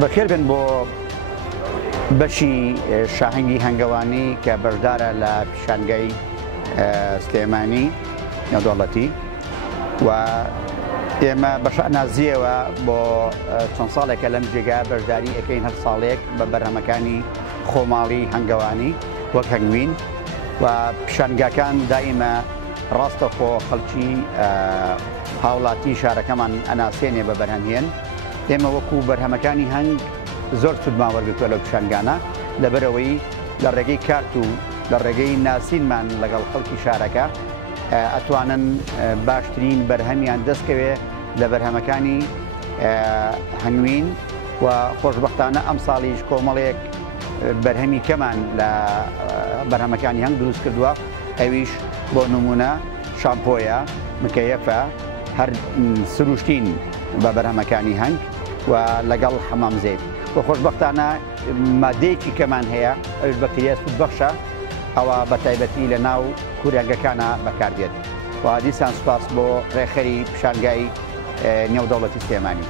بەخێر بن بۆ بەشی شاهینگی هەنگەوانی کە بەشدارە لە پیشانگای سلێمانی نێودەوڵەتی و ئێمە بەشە نازیەوە بۆ چەند ساڵێکە لەم جێگا بەشداری ئەەکەین هەر ساڵێک بە بەرهەمەکانی خۆماڵی هەنگەوانی وەک هەنگوین و پیشانگاکان دائیمە ڕاستەخۆ خەڵکی هاوڵاتی شارەکەمان ئەناسێنێ بە بەرهەمهێن. ئێمە وەکو بەرهەمەکانی هەنگ زۆر سودمان وەرگرتووە لەو پیشانگانە لەبەرەوەی لە ڕێگەی کارت و لە ڕێگەی ناسینمان لەگەڵ خەڵکی شارەکە ئەتوانن باشترین بەرهەمیان دەستکەوێ لە بەرهەمەکانی هەنگوین و خۆشبەختانە ئەم ساڵیش کۆمەڵێک بەرهەمی کەمان لە بەرهەمەکانی هەنگ دروست کردووە. ئەویش بۆ نمونە شامپۆیە، مکەیەفە، هەر سروشتین بە بەرهەمەکانی هەنگ و لەگەڵ حەمامزێت و خۆشبەختانە مادەیەکی کەمان هەیە ئەوش بەکتریا سودبەخشە ئەوە بە تایبەتی لە ناو کوورەگەکانە بەکاردێت و دیسان سوپاس بۆ ڕێخەری پیشانگای نێودەوڵەتی سلێمانی.